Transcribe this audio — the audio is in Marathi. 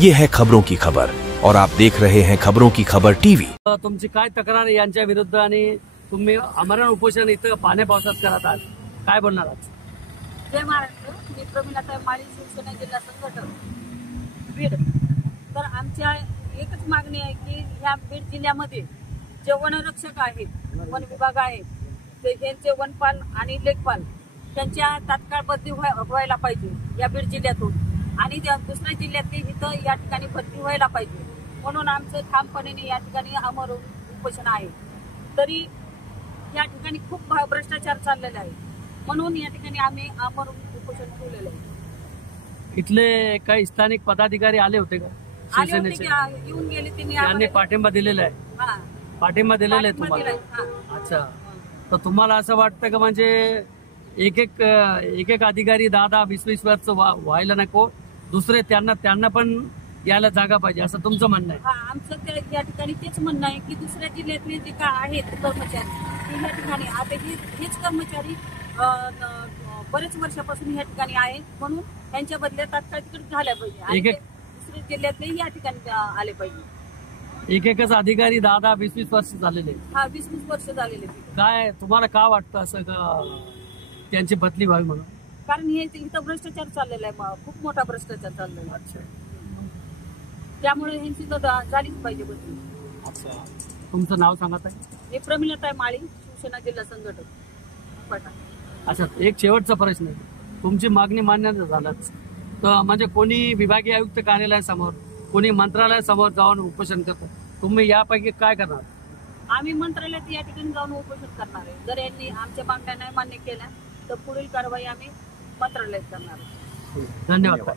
ये है खबरों की खबर और आप देख रहे हैं खबरों की खबर टीवी। तुमची काय तक्रार आहे यांच्या विरुद्ध आणि तुम्ही आमरण उपोषण इथं पाण्या पावसात करत आहात, काय बोलणार आहात? जय महाराष्ट्र. मी प्रमिलाताई माळी, शिवसेना जिल्हा संघटक बीड. तर आमच्या एकच मागणी आहे की ह्या बीड जिल्ह्यामध्ये जे वनरक्षक आहेत, वन विभाग आहे, ते यांचे वनपाल आणि लेखपाल त्यांच्या तात्काळ बदली व्हायला पाहिजे या बीड जिल्ह्यातून, आणि दुसऱ्या जिल्ह्यातली इथं या ठिकाणी भरती व्हायला पाहिजे. म्हणून आमचं ठामपणे या ठिकाणी आमरण उपोषण आहे. तरी या ठिकाणी खूप भ्रष्टाचार चाललेला आहे, म्हणून या ठिकाणी आम्ही आमरण उपोषण ठेवलेलं आहे. इथले काही स्थानिक पदाधिकारी आले होते का? आले होते की येऊन गेले, त्यांनी पाठिंबा दिलेला आहे? पाठिंबा दिलेला आहे तुम्हाला? अच्छा. तर तुम्हाला असं वाटतं का म्हणजे एक एक अधिकारी 10-20 वर्ष व्हायला नको, दुसरे त्यांना पण यायला जागा पाहिजे असं तुमचं म्हणणं आहे? आमचं या ठिकाणी तेच म्हणणं आहे की दुसऱ्या जिल्ह्यातले जे काय आहेत कर्मचारी ते या ठिकाणी आता हेच कर्मचारी बरेच वर्षापासून या ठिकाणी आहेत, म्हणून त्यांच्या बदल्या तात्काळ तिकडे झाल्या पाहिजे आणि दुसऱ्या जिल्ह्यातले या ठिकाणी आले पाहिजे. एकच अधिकारी 10-20 वर्ष झालेले? 20 वर्ष झालेले. काय तुम्हाला का वाटतं असं का त्यांची बदली व्हावी म्हणून? कारण हे इथं भ्रष्टाचार चाललेला आहे, खूप मोठा भ्रष्टाचार चाललेला आहे. अच्छा. त्यामुळे ह्यांची झालीच पाहिजे बदली. अच्छा. तुमचं नाव सांगत आहे? मी प्रमिलाताई माळी, शिवसेना जिल्हा संघटक पटा. अच्छा. एक शेवटचा प्रश्न आहे, तुमची मागणी मान्य झालाच तर म्हणजे कोणी विभागीय आयुक्त कार्यालयासमोर, कोणी मंत्रालयासमोर जाऊन उपोषण करतं, तुम्ही यापैकी काय करणार? आम्ही मंत्रालयात या ठिकाणी जाऊन उपोषण करणार आहे. जर यांनी आमच्या मागण्या नाही मान्य केल्या तर पुढील कारवाई आम्ही मंत्रालयात करणार. धन्यवाद.